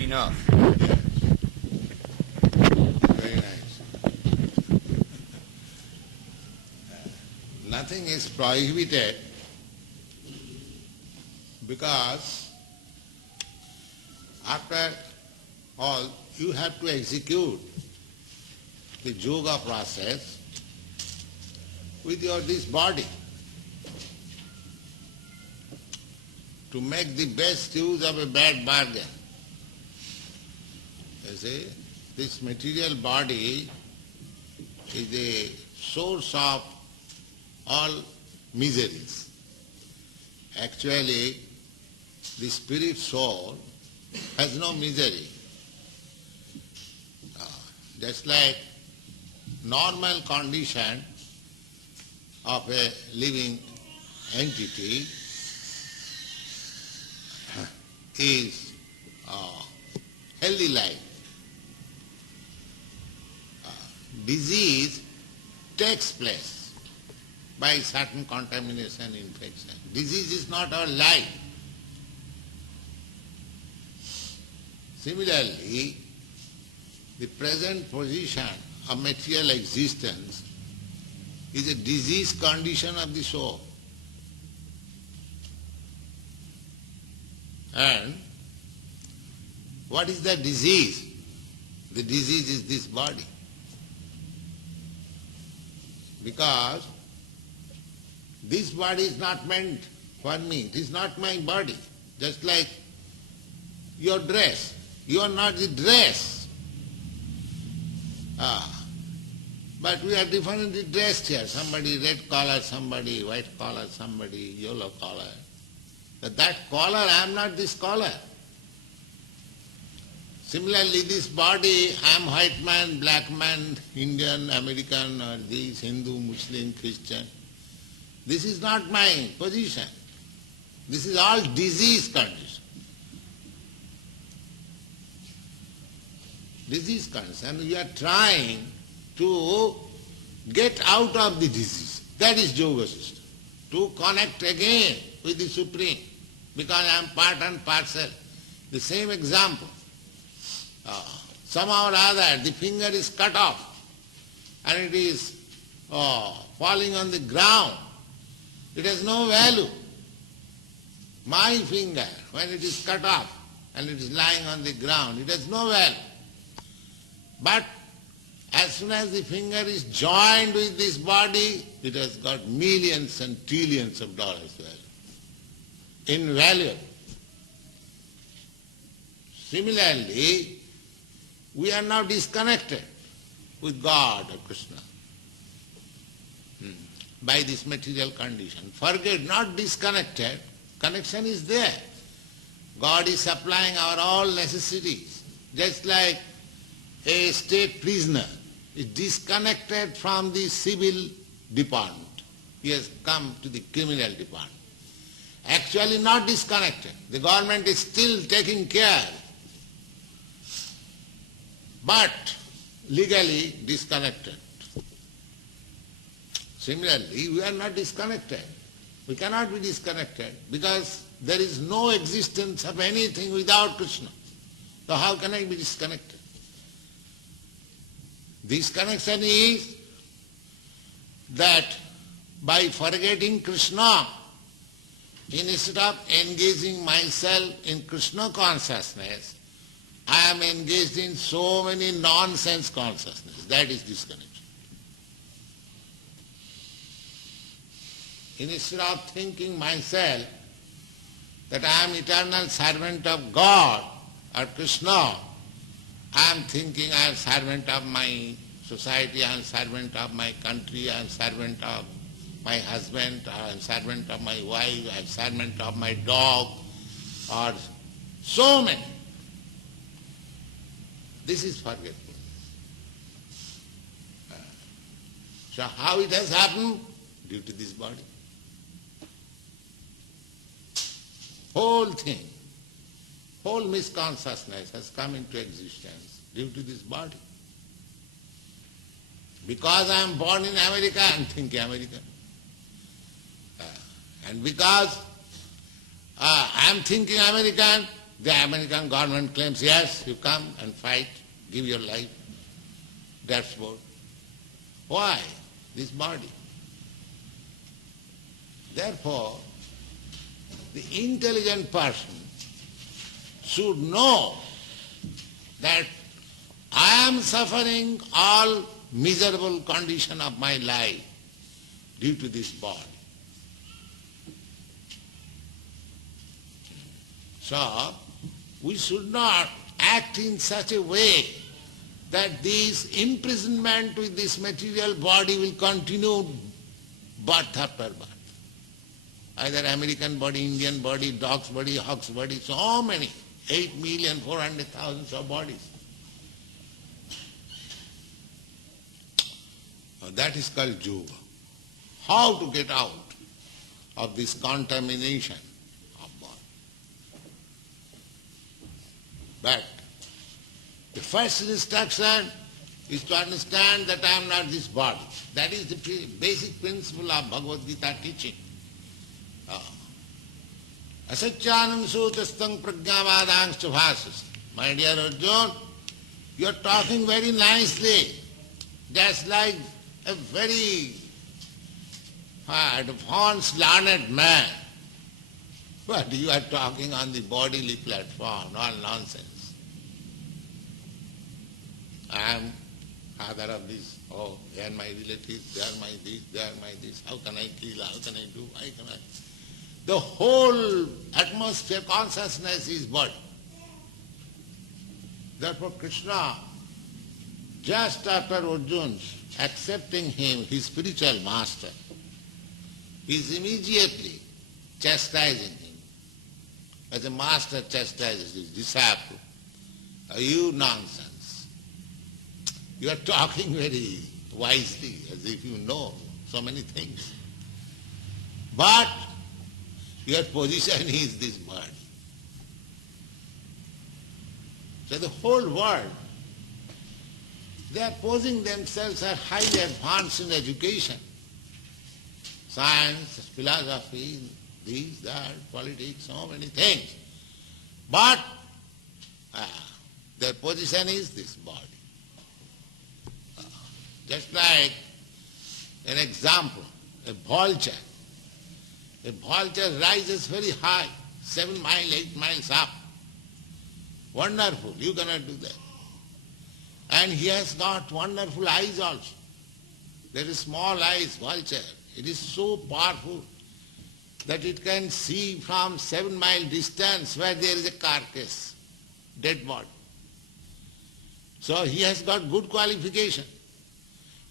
Enough. Very nice. Nothing is prohibited because after all you have to execute the yoga process with this body to make the best use of a bad bargain. You see, this material body is a source of all miseries. Actually, the spirit soul has no misery. Just like normal condition of a living entity is healthy life. Disease takes place by certain contamination, infection. Disease is not our life. Similarly, the present position of material existence is a disease condition of the soul. And what is the disease? The disease is this body. Because this body is not meant for me. It is not my body. Just like your dress. You are not the dress. But we are differently dressed here. Somebody red collar, somebody white collar, somebody yellow collar. But that collar, I am not this collar. Similarly, this body, I am white man, black man, Indian, American, or this, Hindu, Muslim, Christian. This is not my position. This is all disease condition. Disease condition. And we are trying to get out of the disease. That is yoga system. To connect again with the Supreme. Because I am part and parcel. The same example. Somehow or other the finger is cut off and it is falling on the ground. It has no value. My finger, when it is cut off and it is lying on the ground, it has no value. But as soon as the finger is joined with this body, it has got millions and trillions of dollars value. Invaluable. Similarly, we are now disconnected with God or Krishna by this material condition. Forget, not disconnected, connection is there. God is supplying our all necessities. Just like a state prisoner is disconnected from the civil department. He has come to the criminal department. Actually not disconnected. The government is still taking care, but legally disconnected. Similarly, we are not disconnected. We cannot be disconnected because there is no existence of anything without Krishna. So how can I be disconnected? This connection is that by forgetting Krishna, instead of engaging myself in Krishna consciousness, I am engaged in so many nonsense consciousness. That is disconnection. Instead of thinking myself that I am eternal servant of God or Krishna, I am thinking I am servant of my society, I am servant of my country, I am servant of my husband, I am servant of my wife, I am servant of my dog, or so many. This is forgetfulness. So how it has happened? Due to this body. Whole thing, whole misconsciousness has come into existence due to this body. Because I am born in America, I am thinking American. And because I am thinking American, The American government claims, yes, you come and fight, give your life. That's what. Why? This body. Therefore, the intelligent person should know that I am suffering all miserable condition of my life due to this body. So, we should not act in such a way that this imprisonment with this material body will continue birth after birth. Either American body, Indian body, dog's body, hog's body, so many, 8,400,000 of bodies. That is called yoga. How to get out of this contamination of body. But the first instruction is to understand that I am not this body. That is the basic principle of Bhagavad Gita teaching. Asacyanam sutastang prajnavadangscha bhasas. My dear Arjuna, you are talking very nicely, just like a very advanced, learned man. But you are talking on the bodily platform, all nonsense. I am father of this, they are my relatives, they are my this, they are my this, how can I kill, how can I do, why can I... The whole atmosphere consciousness is body. Therefore Krishna, just after Arjuna's accepting him, his spiritual master, he is immediately chastising him. As a master chastises his disciple, you nonsense. You are talking very wisely, as if you know so many things. But your position is this body. So the whole world, they are posing themselves as highly advanced in education. Science, philosophy, this, that, politics, so many things. But their position is this body. Just like an example, a vulture. A vulture rises very high, 7 miles, 8 miles up. Wonderful, you cannot do that. And he has got wonderful eyes also. There is small eyes, vulture. It is so powerful that it can see from 7 mile distance where there is a carcass, dead body. So he has got good qualification.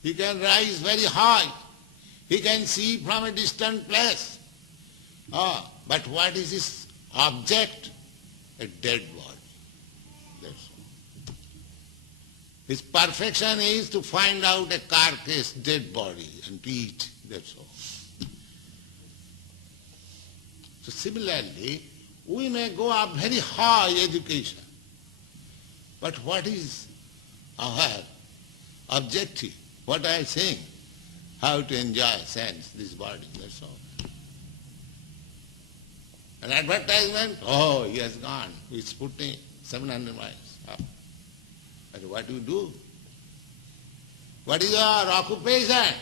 He can rise very high. He can see from a distant place. But what is his object? A dead body. That's all. His perfection is to find out a carcass, dead body, and to eat. That's all. So similarly, we may go up very high education. But what is our objective? What I am saying? How to enjoy sense, this body, that's all. An advertisement, he has gone with Sputnik 700 miles up. But what you do? What is your occupation?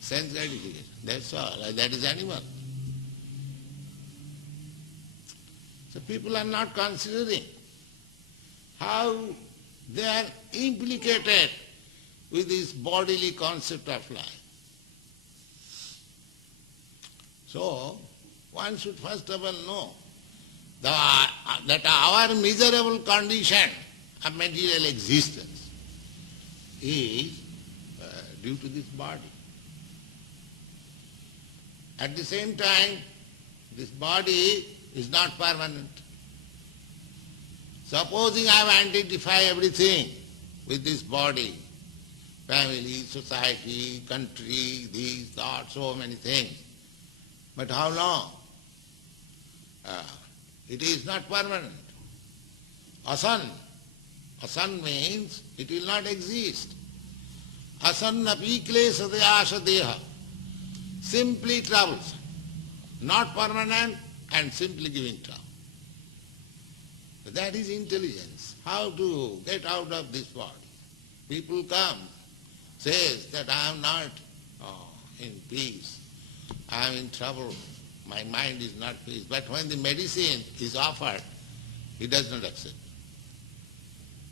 Sense gratification. That's all. That is animal. So people are not considering how they are implicated with this bodily concept of life. So, one should first of all know that our miserable condition of material existence is due to this body. At the same time, this body is not permanent. Supposing I identify everything with this body, family, society, country, these, that, so many things. But how long? It is not permanent. Asan. Asan means it will not exist. Asannapi klesa deyasha deha. Simply troubles. Not permanent and simply giving trouble. That is intelligence. How to get out of this body. People come, says that I am not in peace, I am in trouble, my mind is not peace. But when the medicine is offered, he does not accept.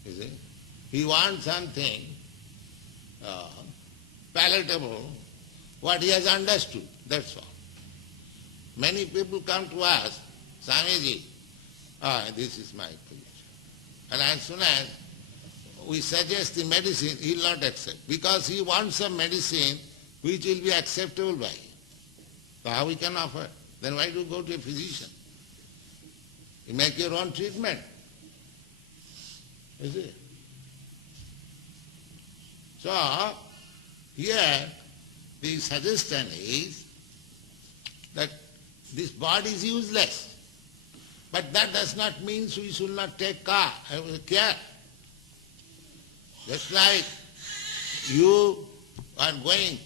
You see? He wants something palatable, what he has understood, that's all. Many people come to us, Swamiji, this is my position. And as soon as we suggest the medicine, he will not accept, because he wants a medicine which will be acceptable by him. So how we can offer? Then why do you go to a physician? You make your own treatment. You see? So, here the suggestion is that this body is useless. But that does not mean we should not take care. Just like you are going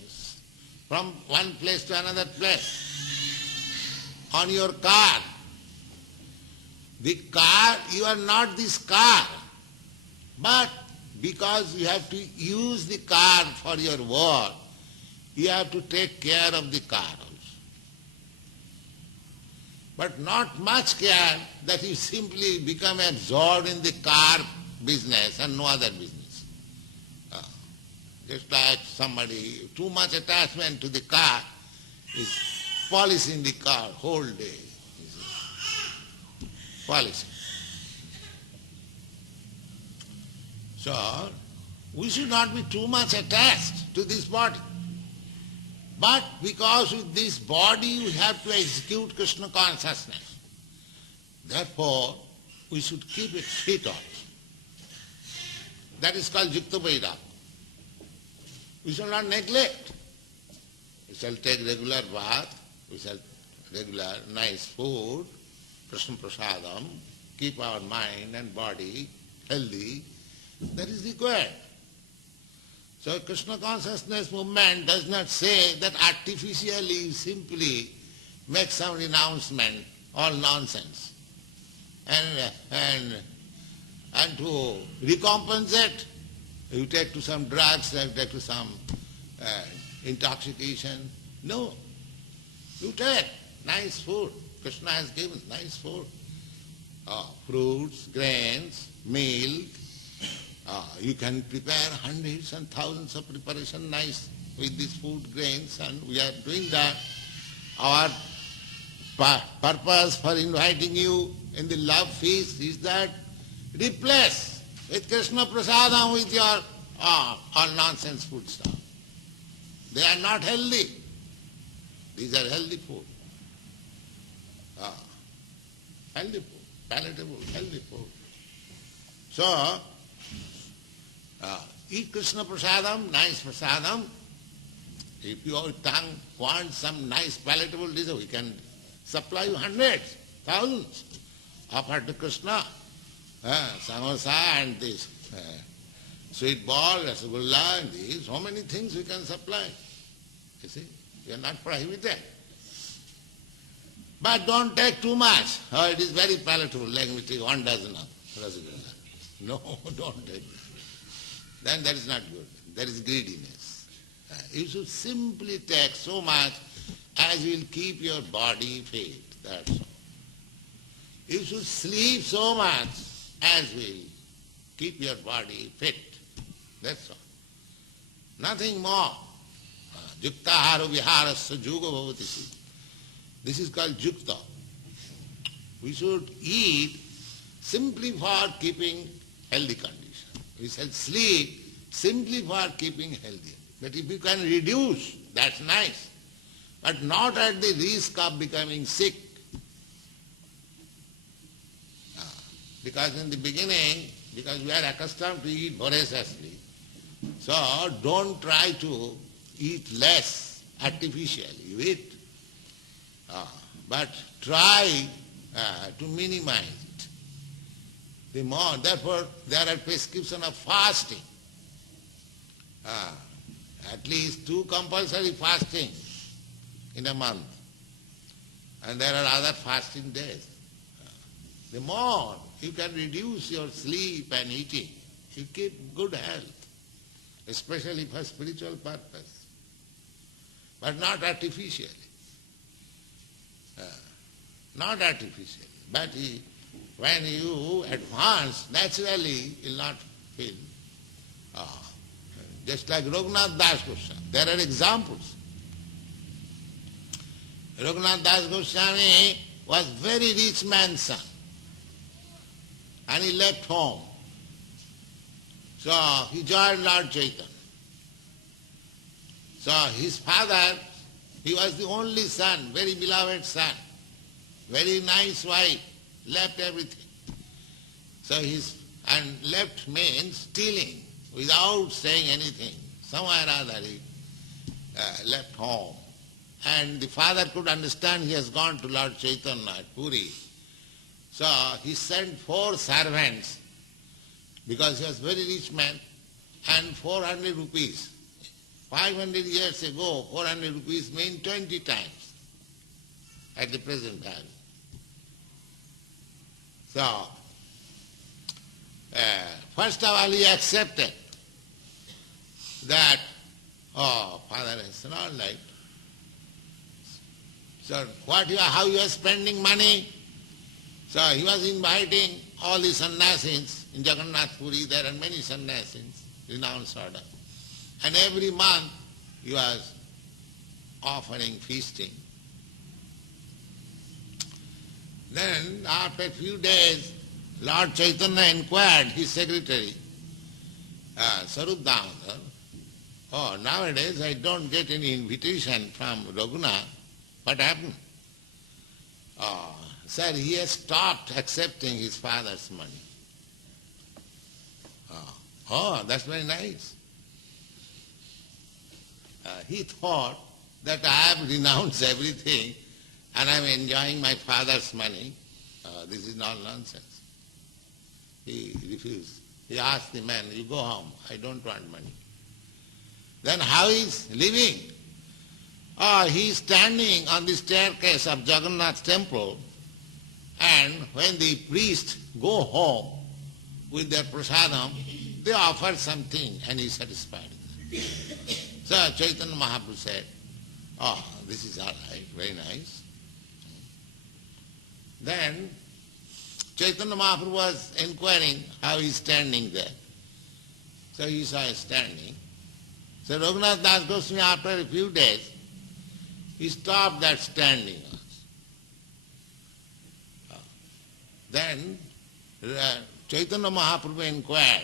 from one place to another place on your car. The car, you are not this car, but because you have to use the car for your work, you have to take care of the car also. But not much care that you simply become absorbed in the car business and no other business. Just like somebody, too much attachment to the car is polishing the car whole day. Polishing. So, we should not be too much attached to this body. But because with this body we have to execute Krishna consciousness, therefore we should keep it fit also. That is called Yukta Vairagya. We shall not neglect. We shall take regular bath, we shall regular nice food, Krishna prasadam, keep our mind and body healthy. That is required. So Krishna consciousness movement does not say that artificially simply make some renouncement, all nonsense. And to recompensate, you take to some drugs, you take to some intoxication. No. You take nice food. Krishna has given nice food. Fruits, grains, milk. You can prepare hundreds and thousands of preparation nice with this food, grains, and we are doing that. Our purpose for inviting you in the love feast is that replace with Krishna prasadam with your all nonsense food stuff. They are not healthy. These are healthy food. Healthy food, palatable, healthy food. So, eat Krishna prasadam, nice prasadam. If your tongue wants some nice palatable dish, we can supply you hundreds, thousands. Offer to Krishna, samosa and this sweet ball, rasgulla and these, so many things we can supply. You see, we are not prohibited. But don't take too much. Oh, it is very palatable, like we take 1 dozen of rasgulla. No, don't take. Then that is not good. That is greediness. You should simply take so much as will keep your body fit. That's all. You should sleep so much as will keep your body fit. That's all. Nothing more. Yukta haro viharasya juga bhavati. This is called yukta. We should eat simply for keeping healthy condition. We shall sleep simply for keeping healthy. But if you can reduce, that's nice. But not at the risk of becoming sick. Because in the beginning, because we are accustomed to eat voraciously, so don't try to eat less artificially. You eat, but try to minimize it. The more, therefore, there are prescription of fasting. At least 2 compulsory fasting in a month. And there are other fasting days. The more you can reduce your sleep and eating. You keep good health, especially for spiritual purpose, but not artificially. Not artificially. But when you advance, naturally you will not feel. Just like Raghunath Das Goswami. There are examples. Raghunath Das Goswami was very rich man's son. And he left home. So he joined Lord Chaitanya. So his father, he was the only son, very beloved son, very nice wife, left everything. So and left means stealing, without saying anything. Somewhere or other he left home. And the father could understand he has gone to Lord Chaitanya at Puri. So he sent 4 servants, because he was a very rich man, and 400 rupees. 500 years ago, 400 rupees mean 20 times at the present value. So, first of all he accepted that, father has said, all right. So how you are spending money? So he was inviting all the sannyasis in Jagannath Puri. There are many sannyasis, renounced order. And every month he was offering feasting. Then after a few days, Lord Chaitanya inquired his secretary, Srila Damodara, nowadays I don't get any invitation from Raghunath. What happened? Sir, he has stopped accepting his father's money. That's very nice. He thought that I have renounced everything and I am enjoying my father's money. This is all nonsense. He refused. He asked the man, you go home, I don't want money. Then how is living? He is standing on the staircase of Jagannath temple, and when the priests go home with their prasadam, they offer something and he is satisfied. So Chaitanya Mahaprabhu said, this is all right, very nice. Then Chaitanya Mahaprabhu was inquiring how he is standing there. So he saw him standing. So Raghunath Das Goswami, after a few days, he stopped that standing. Then Chaitanya Mahaprabhu inquired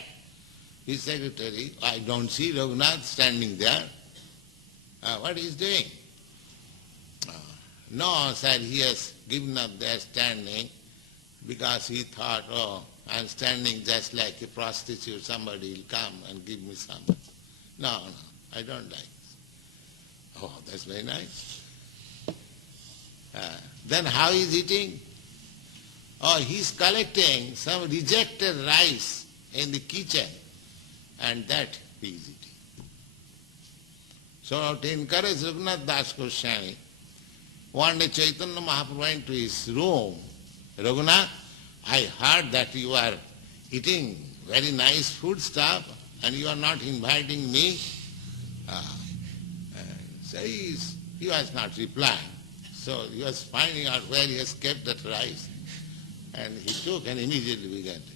his secretary, I don't see Raghunath standing there. What is he doing? No, sir, he has given up there standing because he thought, I'm standing just like a prostitute, somebody will come and give me some. No, I don't like this. That's very nice. Then how is he eating? He's collecting some rejected rice in the kitchen, and that he is eating. So to encourage Raghunath Das Goswami, one day Chaitanya Mahaprabhu went to his room. Raghunath, I heard that you are eating very nice food stuff and you are not inviting me. So he was not replying. So he was finding out where he has kept that rice. And he took and immediately began to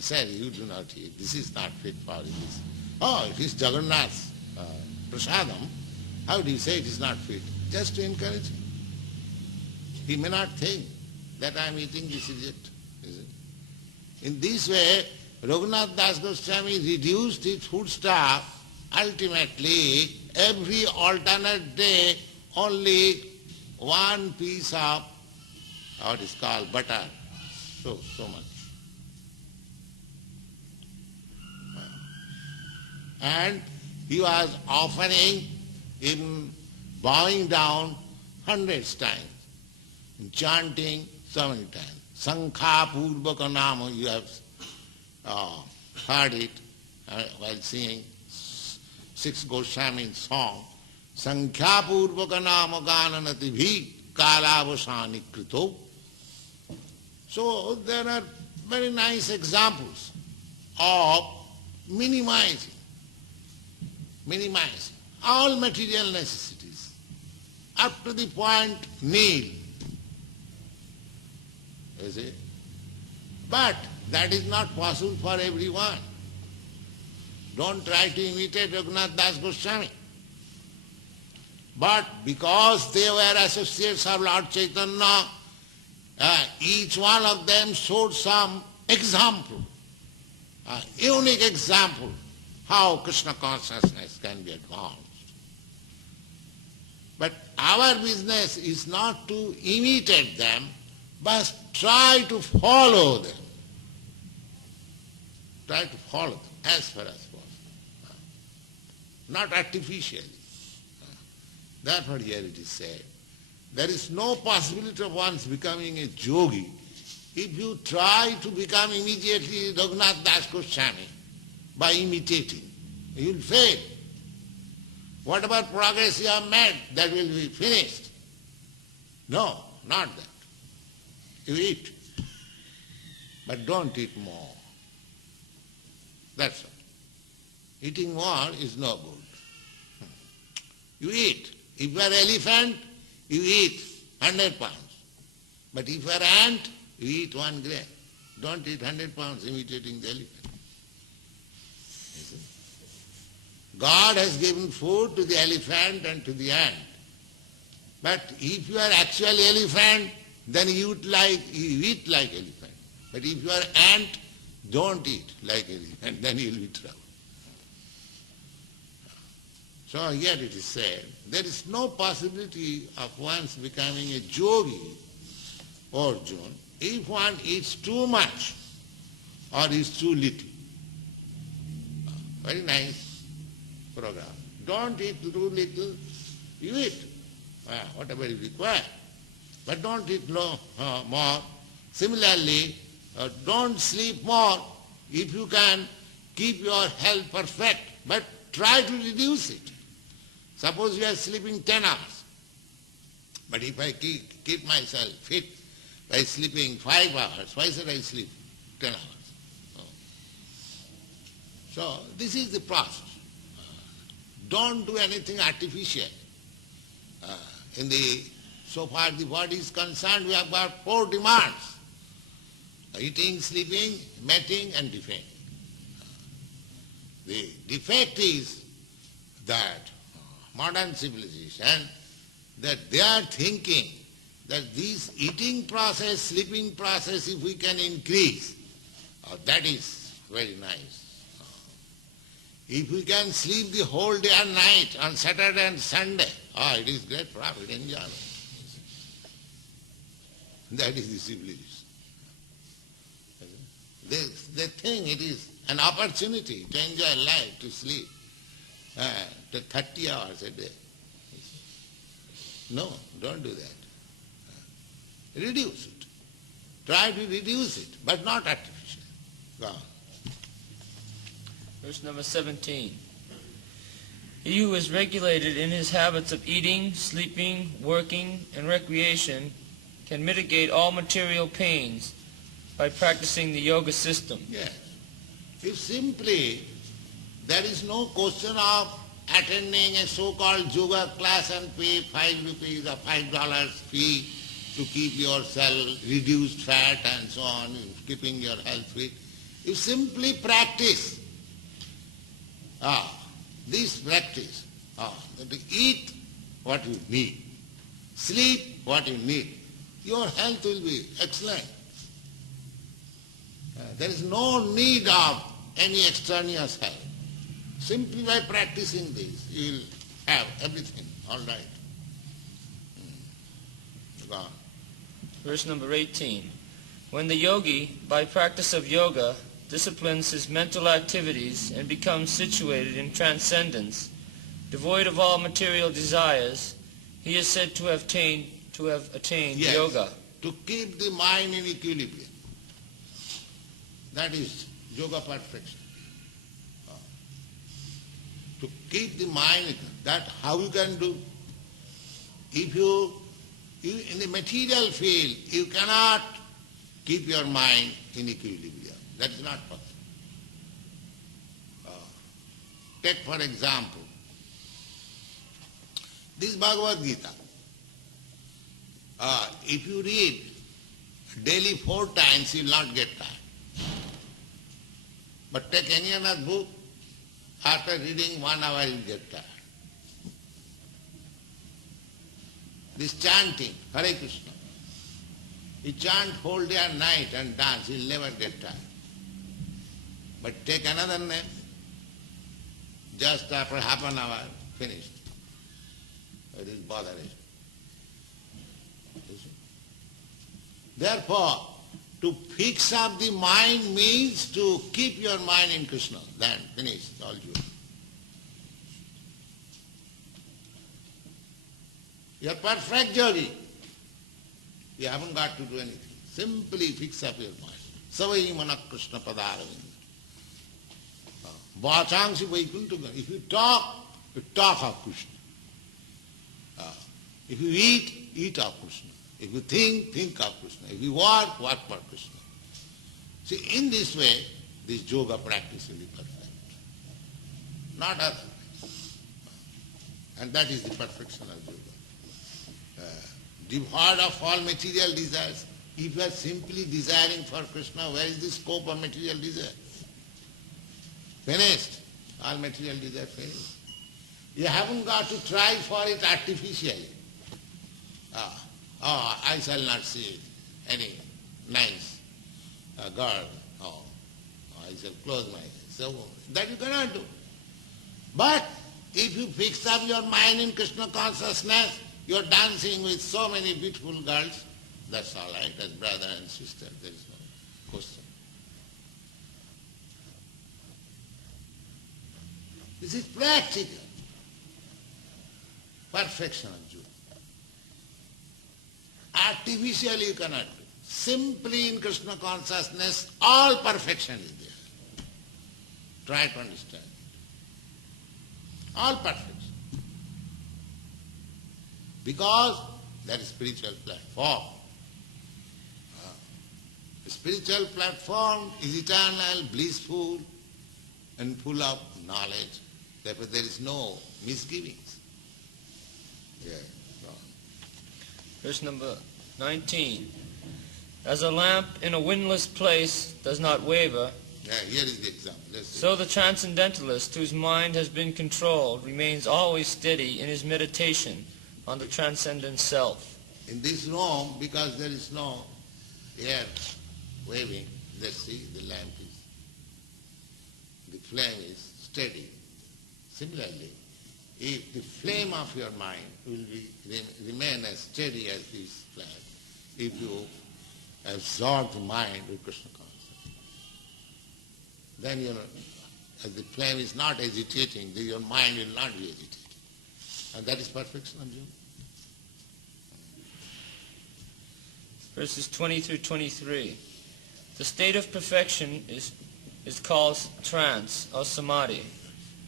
said, you do not eat. This is not fit for this. It is Jagannath's prasadam. How do you say it is not fit? Just to encourage him. He may not think that I am eating this reject. In this way, Raghunath Das Goswami reduced his food stuff. Ultimately, every alternate day, only one piece of what is called butter. So much. And he was offering in bowing down hundreds times, chanting so many times. Sāṅkhya purvaka nama, you have heard it while singing 6 Goswami song. Sāṅkhya purvaka nama gananati bhi kalavasani krito. So there are very nice examples of minimizing all material necessities up to the point nil. You see? But that is not possible for everyone. Don't try to imitate Raghunath Das Goswami. But because they were associates of Lord Chaitanya, each one of them showed some example, unique example, how Krishna consciousness can be advanced. But our business is not to imitate them, but try to follow them. Try to follow them as far as possible. Not artificially. Therefore here it is said, there is no possibility of one's becoming a yogi if you try to become immediately Raghunath Das Goswami by imitating. You will fail. Whatever progress you have made, that will be finished. No, not that. You eat, but don't eat more. That's all. Eating more is no good. You eat. If you are elephant, you eat 100 pounds. But if you are ant, you eat 1 grain. Don't eat 100 pounds imitating the elephant. You see? God has given food to the elephant and to the ant. But if you are actually elephant, then you eat like elephant. But if you are ant, don't eat like elephant, then you will be trouble. So here it is said, there is no possibility of one's becoming a yogi, Arjuna, if one eats too much or eats too little. Very nice program. Don't eat too little, you eat whatever is required. But don't eat more. Similarly, don't sleep more if you can keep your health perfect, but try to reduce it. Suppose you are sleeping 10 hours, but if I keep myself fit by sleeping 5 hours, why should I sleep 10 hours? So this is the process. Don't do anything artificial. So far the body is concerned, we have got 4 demands: eating, sleeping, mating and defecting. The defect is that modern civilization, that they are thinking that this eating process, sleeping process, if we can increase, that is very nice. If we can sleep the whole day and night on Saturday and Sunday, it is great profit, enjoyment. That is the civilization. They think it is an opportunity to enjoy life, to sleep to 30 hours a day. No, don't do that. Reduce it. Try to reduce it, but not artificial. Go on. Verse number 17. He who is regulated in his habits of eating, sleeping, working, and recreation can mitigate all material pains by practicing the yoga system. Yes. If simply there is no question of attending a so-called yoga class and pay 5 rupees or $5 fee to keep yourself reduced fat and so on, keeping your health fit. You simply practice this practice, to eat what you need, sleep what you need, your health will be excellent. There is no need of any extraneous help. Simply by practicing this, you will have everything all right. Go on. Verse number 18. When the yogi, by practice of yoga, disciplines his mental activities and becomes situated in transcendence, devoid of all material desires, he is said to have attained Yes, yoga. To keep the mind in equilibrium. That is yoga perfection. To keep the mind, that how you can do? If you in the material field, you cannot keep your mind in equilibrium. That is not possible. Take for example, this Bhagavad Gita. If you read daily 4 times, you will not get tired. But take any other book, after reading 1 hour you will get tired. This chanting, Hare Krishna, you chant whole day and night and dance, you will never get tired. But take another name, just after half an hour, finished. It is bothering. Therefore, to fix up the mind means to keep your mind in Krishna. Then finish, all you. You are perfect yogi. You haven't got to do anything. Simply fix up your mind. Savai mana Krishna padaravinda. Vachangsi vaikuntaga. If you talk of Krishna. If you eat of Krishna. If you think of Krishna. If you work for Krishna. See, in this way, this yoga practice will be perfect. Not otherwise. And that is the perfection of yoga. Devoid of all material desires. If you are simply desiring for Krishna, where is the scope of material desire? Finished. All material desire finished. You haven't got to try for it artificially. I shall not see any nice girl. I shall close my eyes. So that you cannot do. But if you fix up your mind in Krishna consciousness, you are dancing with so many beautiful girls, that's all right, as brother and sister, there is no question. This is practical. Perfection of yoga. Artificially you cannot do. Simply in Krishna consciousness, all perfection is there. Try to understand. All perfection. Because that is spiritual platform. The spiritual platform is eternal, blissful, and full of knowledge. Therefore there is no misgivings. Yeah. Verse number 19. As a lamp in a windless place does not waver, Here is the example. so the transcendentalist whose mind has been controlled remains always steady in his meditation on the transcendent self. In this room, because there is no air waving, let's see, the lamp is, the flame is steady. Similarly, if the flame of your mind will remain as steady as this flame, if you absorb the mind with Krishna consciousness, then as the flame is not agitating, then your mind will not be agitated. And that is perfection of yoga. Verses 20 through 23. The state of perfection is called trance or samadhi,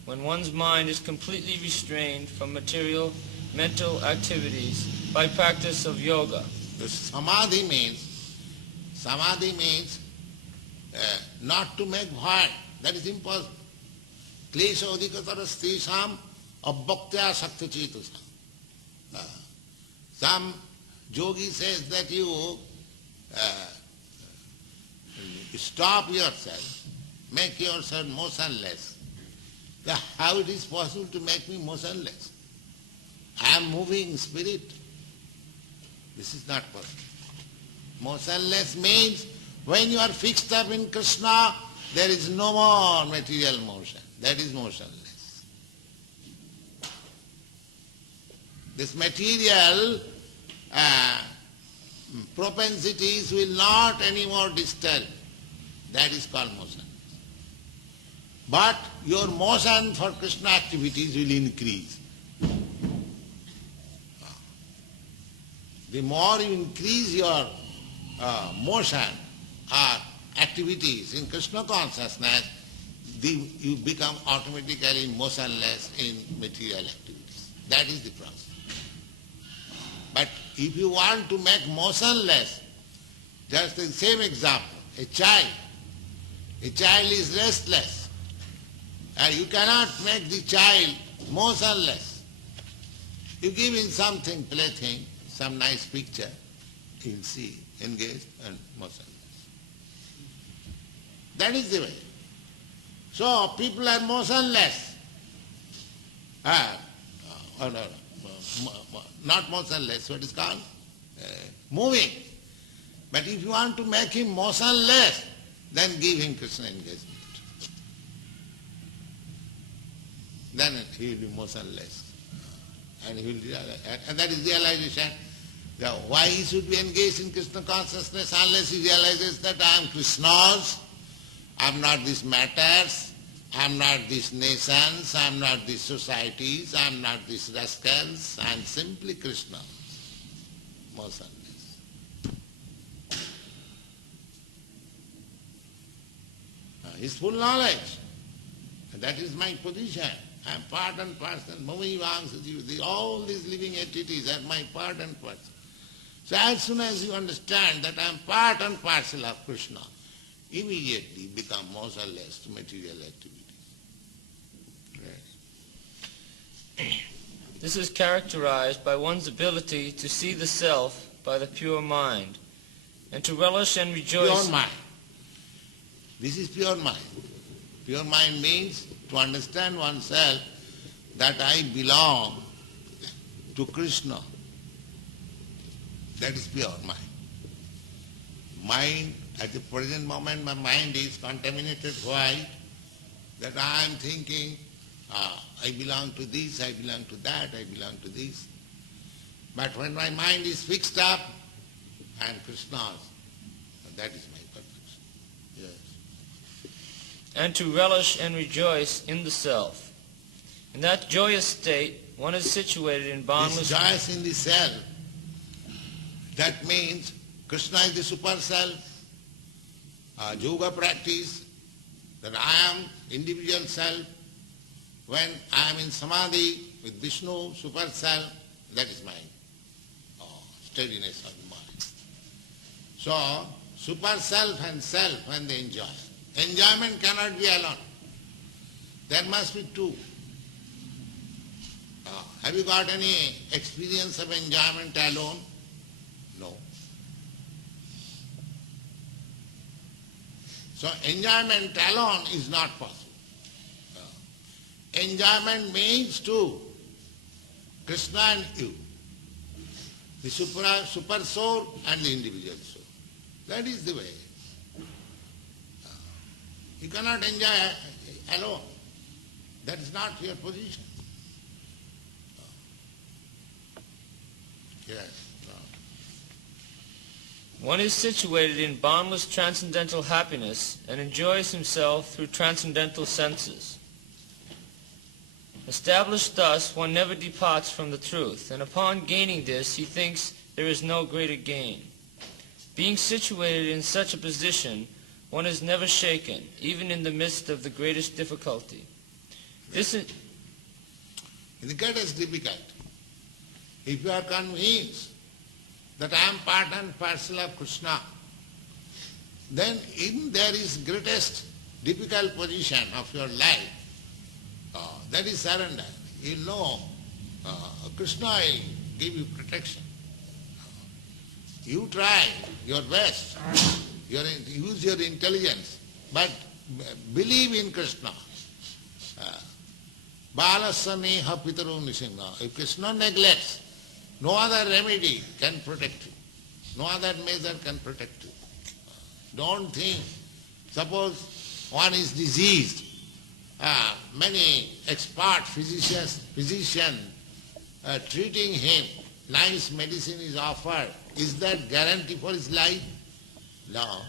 when one's mind is completely restrained from material mental activities by practice of yoga. Samadhi means not to make void. That is impossible. Klesha adhikatarastisham abhaktya sakta chetasam. Some yogi says that you stop yourself, make yourself motionless. How it is possible to make me motionless? I am moving spirit. This is not possible. Motionless means when you are fixed up in Krishna, there is no more material motion. That is motionless. This material propensities will not anymore disturb. That is called motion. But your motion for Krishna activities will increase. The more you increase your motion or activities in Krishna consciousness, you become automatically motionless in material activities. That is the process. But if you want to make motionless Just the same example, a child. A child is restless. You cannot make the child motionless. You give him something, plaything, some nice picture, he will see, engaged and motionless. That is the way. So people are motionless. Not motionless, what is called? Moving. But if you want to make him motionless, then give him Krishna engagement. Then he will be motionless. And he will realize, and that is realization. Why he should be engaged in Krishna consciousness unless he realizes that I am Krishna's, I am not these matters, I am not these nations, I am not these societies, I am not these rascals, I am simply Krishna. Motionless. His full knowledge. And that is my position. I am part and parcel. All these living entities are my part and parcel. So as soon as you understand that I am part and parcel of Krishna, immediately become motionless to material activities. Yes. This is characterized by one's ability to see the self by the pure mind, and to relish and rejoice. Pure mind. This is pure mind. Pure mind means to understand oneself that I belong to Krishna. That is pure mind. Mind, at the present moment my mind is contaminated. Why? That I am thinking, I belong to this, I belong to that, I belong to this. But when my mind is fixed up, I am Krishna's. That is my perfection. Yes. And to relish and rejoice in the self. In that joyous state, one is situated in boundless... This joyous in the self, that means Krishna is the super self. Yoga practice, that I am individual self. When I am in samadhi with Vishnu, super self, that is my steadiness of the mind. So, super self and self when they enjoy. Enjoyment cannot be alone. There must be two. Have you got any experience of enjoyment alone? No. So enjoyment alone is not possible. Enjoyment means two, Krishna and you, the super soul and the individual soul. That is the way. You cannot enjoy alone. That is not your position. Yes. One is situated in boundless transcendental happiness and enjoys himself through transcendental senses. Established thus, one never departs from the truth, and upon gaining this, he thinks there is no greater gain. Being situated in such a position, one is never shaken, even in the midst of the greatest difficulty. This is... In the greatest difficulty, if you are convinced that I am part and parcel of Krishna, then in there is greatest difficult position of your life, that is surrender. You know Krishna will give you protection. You try your best, use your intelligence, but believe in Krishna. Balasaneha pitaro nisingha. If Krishna neglects, no other remedy can protect you. No other measure can protect you. Don't think, suppose one is diseased, many expert physicians treating him, nice medicine is offered. Is that guarantee for his life? No.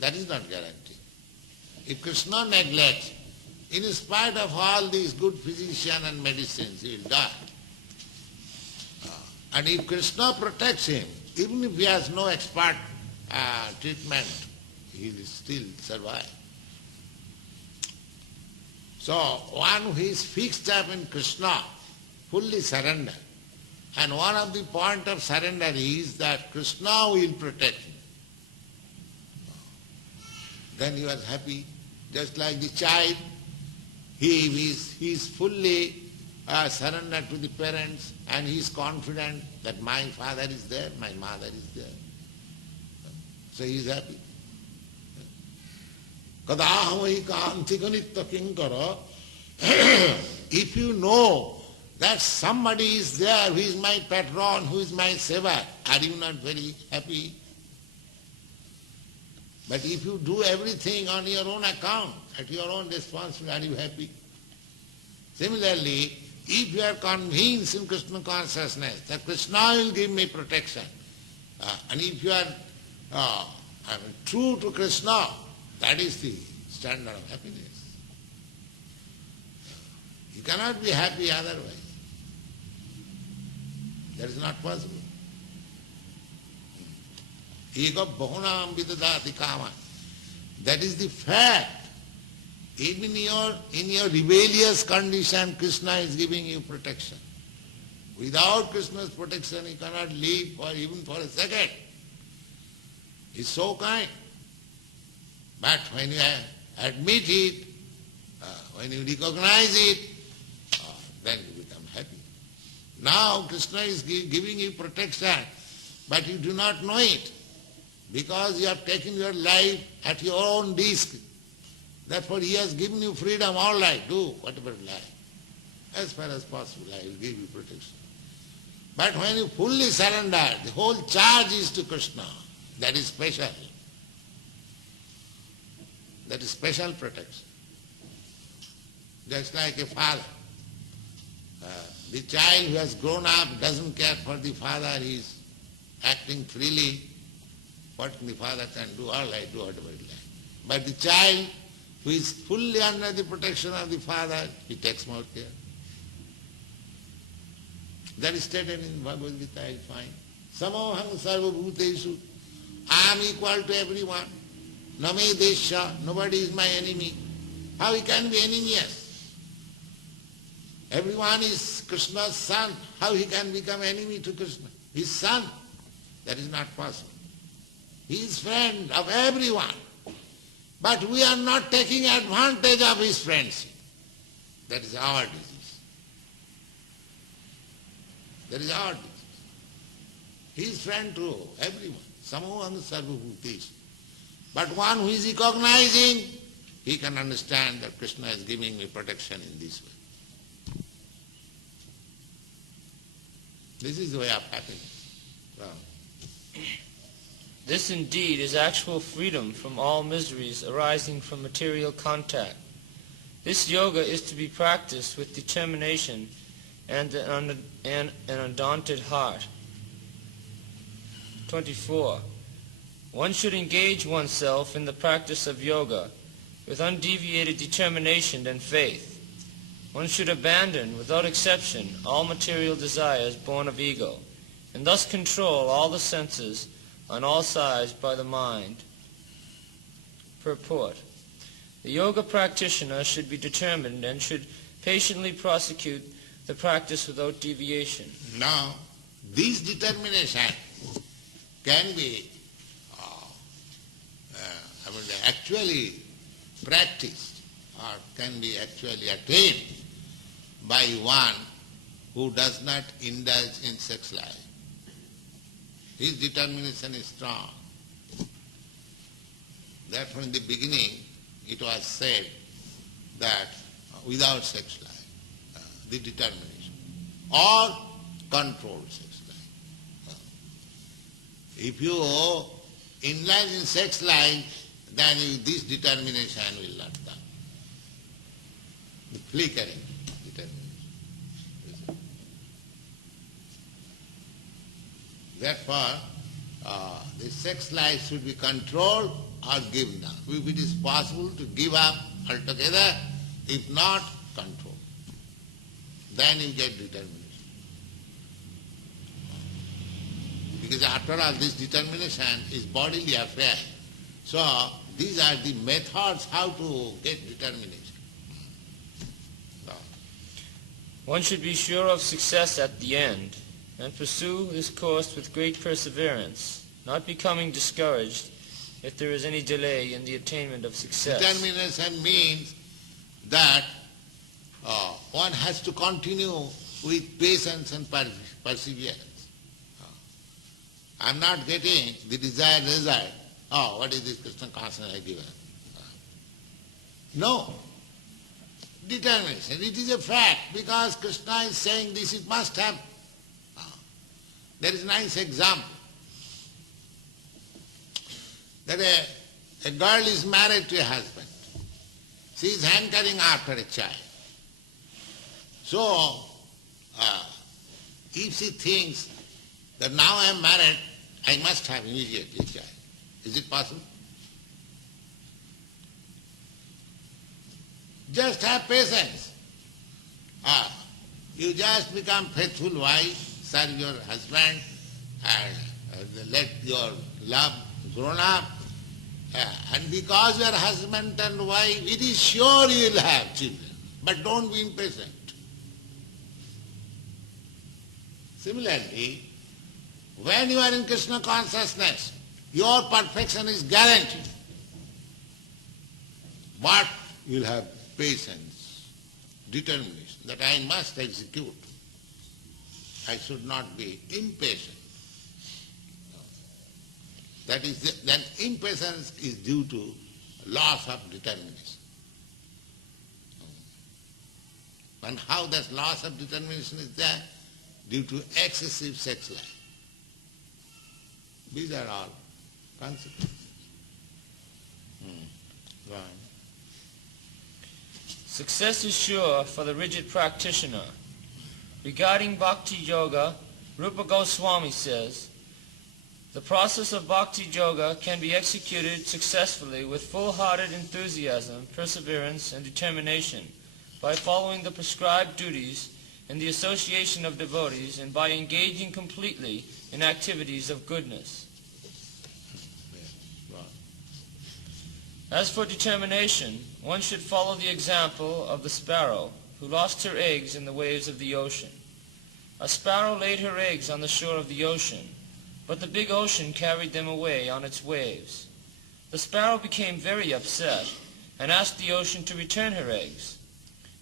That is not guarantee. If Krishna neglects, in spite of all these good physicians and medicines, he will die. And if Krishna protects him, even if he has no expert treatment, he will still survive. So one who is fixed up in Krishna, fully surrendered, And one of the point of surrender is that Krishna will protect you. Then you are happy, just like the child. He is fully surrendered to the parents, and he is confident that my father is there, my mother is there. So he is happy. If you know that somebody is there who is my patron, who is my saver, are you not very happy? But if you do everything on your own account, at your own responsibility, are you happy? Similarly, if you are convinced in Krishna consciousness that Krishna will give me protection, and if you are true to Krishna, that is the standard of happiness. You cannot be happy otherwise. That is not possible. Ego bahunam vidadati kama. That is the fact. Even in your rebellious condition, Krishna is giving you protection. Without Krishna's protection, you cannot live even for a second. He is so kind. But when you admit it, when you recognize it, then you become happy. Now Krishna is giving you protection, but you do not know it, because you have taken your life at your own risk. Therefore he has given you freedom, all right, do whatever you like. As far as possible, I will give you protection. But when you fully surrender, the whole charge is to Krishna. That is special. That is special protection. Just like a father. The child who has grown up doesn't care for the father, he is acting freely. What the father can do, all right, do whatever he likes. But the child who is fully under the protection of the father, he takes more care. That is stated in Bhagavad Gita, you find. Samoham sarva bhuteshu. I am equal to everyone. Name desha, nobody is my enemy. How he can be enemious? Everyone is Krishna's son. How he can become enemy to Krishna? His son. That is not possible. He is friend of everyone. But we are not taking advantage of his friendship. That is our disease. That is our disease. He is friend to everyone. Samoham sarva bhuteshu. But one who is recognizing, he can understand that Krishna is giving me protection in this way. This is the way of happiness. Wow. This indeed is actual freedom from all miseries arising from material contact. This yoga is to be practiced with determination and an undaunted heart. 24. One should engage oneself in the practice of yoga with undeviated determination and faith. One should abandon, without exception, all material desires born of ego, and thus control all the senses on all sides by the mind. Purport. The yoga practitioner should be determined and should patiently prosecute the practice without deviation. Now, this determination can be actually practiced or can be actually attained by one who does not indulge in sex life. His determination is strong. Therefore in the beginning it was said that without sex life, the determination, or controlled sex life. If you indulge in sex life, then this determination will not come. The flickering determination. Therefore, the sex life should be controlled or given up. If it is possible to give up altogether, if not, control. Then you get determination. Because after all, this determination is bodily affair. So, these are the methods how to get determination. So. One should be sure of success at the end, and pursue this course with great perseverance, not becoming discouraged if there is any delay in the attainment of success. Determination means that one has to continue with patience and perseverance. I'm not getting the desired result. Oh, what is this Krishna consciousness I given? No. Determination. It is a fact because Krishna is saying this, it must happen. There is a nice example. That a girl is married to a husband. She is hankering after a child. So, if she thinks that now I am married, I must have immediately a child. Is it possible? Just have patience. You just become faithful wife, serve your husband, and let your love grow up. And because you are husband and wife, it is sure you will have children. But don't be impatient. Similarly, when you are in Krishna consciousness, your perfection is guaranteed. But you will have patience, determination, that I must execute. I should not be impatient. That is, then impatience is due to loss of determination. And how that loss of determination is there? Due to excessive sex life. These are all consequences. Go on. Success is sure for the rigid practitioner. Regarding Bhakti Yoga, Rupa Goswami says, the process of Bhakti Yoga can be executed successfully with full-hearted enthusiasm, perseverance, and determination by following the prescribed duties in the association of devotees and by engaging completely in activities of goodness. As for determination, one should follow the example of the sparrow who lost her eggs in the waves of the ocean. A sparrow laid her eggs on the shore of the ocean, but the big ocean carried them away on its waves. The sparrow became very upset and asked the ocean to return her eggs.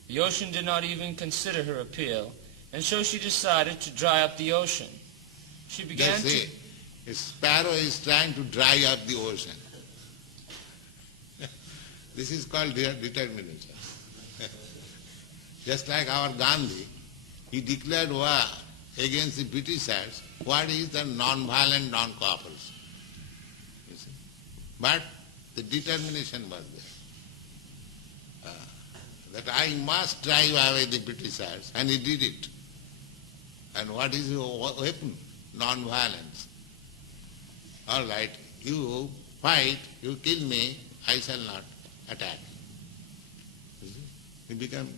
The ocean did not even consider her appeal, and so she decided to dry up the ocean. She began to... A sparrow is trying to dry up the ocean. This is called determination. Just like our Gandhi, he declared war against the Britishers. What is the non-violent non-cooperation? You see? But the determination was there. That I must drive away the Britishers, and he did it. And what is your weapon? Non-violence. All right, you fight, you kill me, I shall not attack. You see? He became,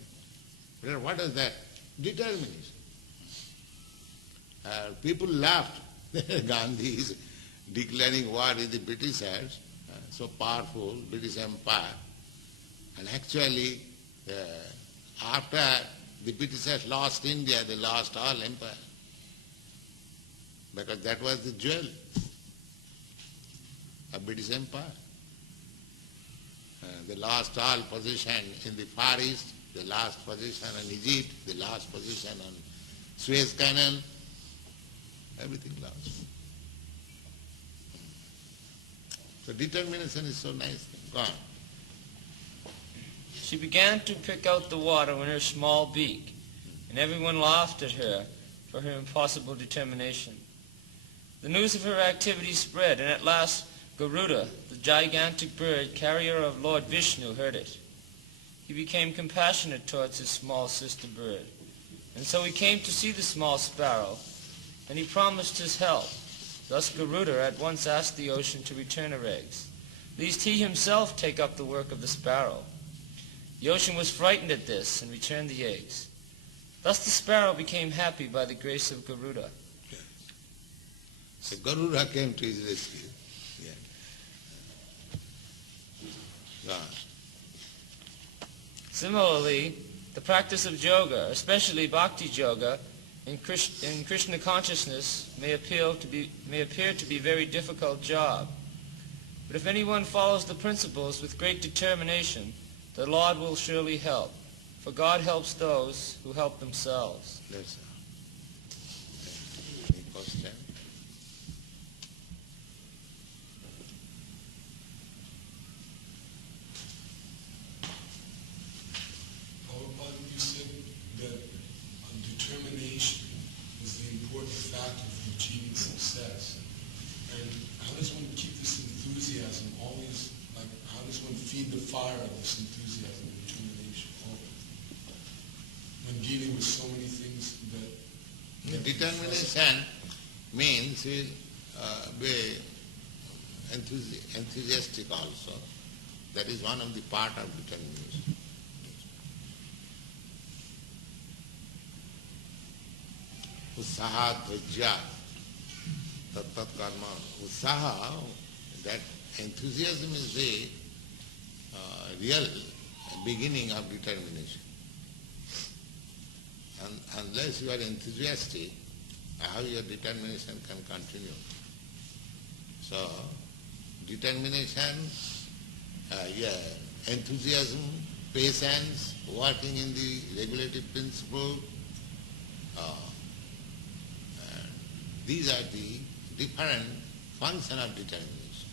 what is that? Determination. People laughed. Gandhi is declaring war with the Britishers, so powerful, British Empire. And actually, after the Britishers lost India, they lost all empire. Because that was the jewel of British Empire. They lost all position in the Far East, they lost position in Egypt, they lost position on Suez Canal, everything lost. So determination is so nice. Go on. She began to pick out the water in her small beak, and everyone laughed at her for her impossible determination. The news of her activity spread, and at last Garuda, the gigantic bird carrier of Lord Vishnu, heard it. He became compassionate towards his small sister bird, and so he came to see the small sparrow, and he promised his help. Thus Garuda at once asked the ocean to return her eggs, lest he himself take up the work of the sparrow. The ocean was frightened at this and returned the eggs. Thus the sparrow became happy by the grace of Garuda. So Garuda came to his rescue. Similarly, the practice of yoga, especially bhakti yoga, in Krishna consciousness may appear to be very difficult job. But if anyone follows the principles with great determination, the Lord will surely help. For God helps those who help themselves. That's all. Any question? Prabhupada, you said that determination is the important factor for achieving success. And how does one keep this enthusiasm always, like how does one feed the fire of this enthusiasm and determination always? When dealing with so many things that... Determination means be enthusiastic also. That is one of the part of determination. Utsaha dhajya tat karma. Utsaha, that enthusiasm is the real beginning of determination. And unless you are enthusiastic, how your determination can continue? So, determination, enthusiasm, patience, working in the regulative principle, these are the different functions of determination.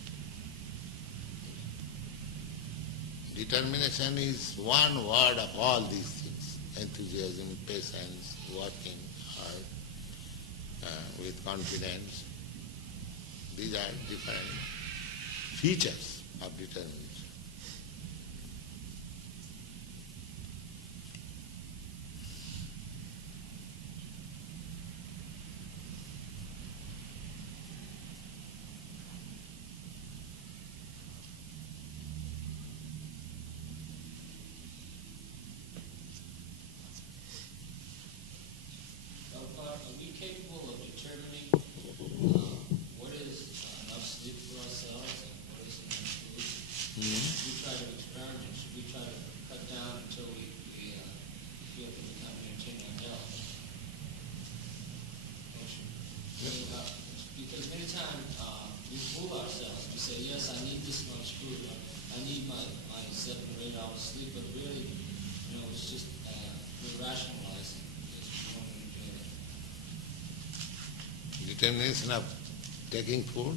Determination is one word of all these things. Enthusiasm, patience, working hard, with confidence. These are different features of determination. Are we capable of determining what is enough sleep for ourselves and what is enough food? Should we try to experiment? Should we try to cut down until we feel that we can't maintain our health? Because many times we fool ourselves. We say, yes, I need this much food. I need my 7 or 8 hours sleep, but really, it's just we're rationalizing. Determination of taking food?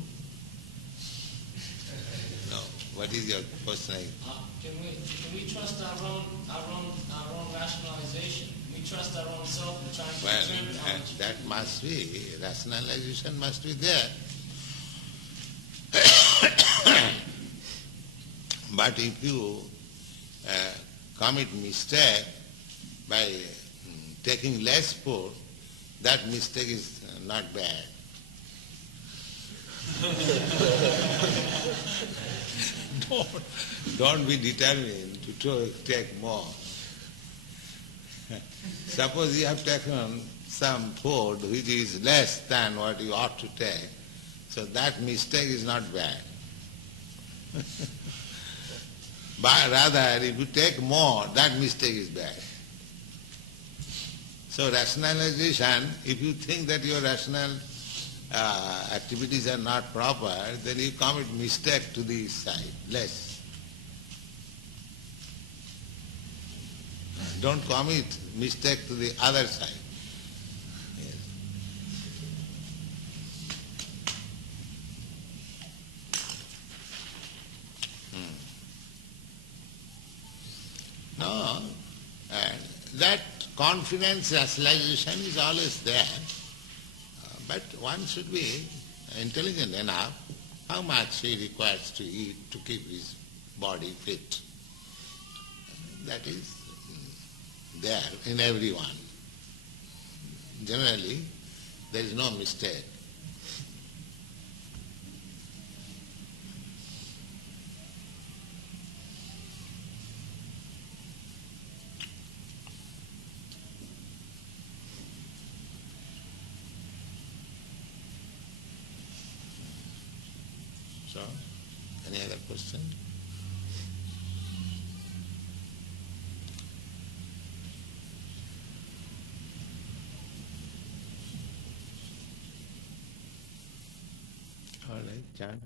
No. What is your question? Can we trust our own rationalization? Can we trust our own self in trying to determine how much? That must be, rationalization must be there. But if you commit mistake by taking less food, that mistake is not bad. Don't be determined to take more. Suppose you have taken some food which is less than what you ought to take, so that mistake is not bad. But rather, if you take more, that mistake is bad. So rationalization, if you think that your rational activities are not proper, then you commit mistake to the side, less. Don't commit mistake to the other side. Yes. No, that confidence, rationalization is always there, but one should be intelligent enough how much he requires to eat to keep his body fit. That is there in everyone. Generally, there is no mistake. So, any other question? All right, chant.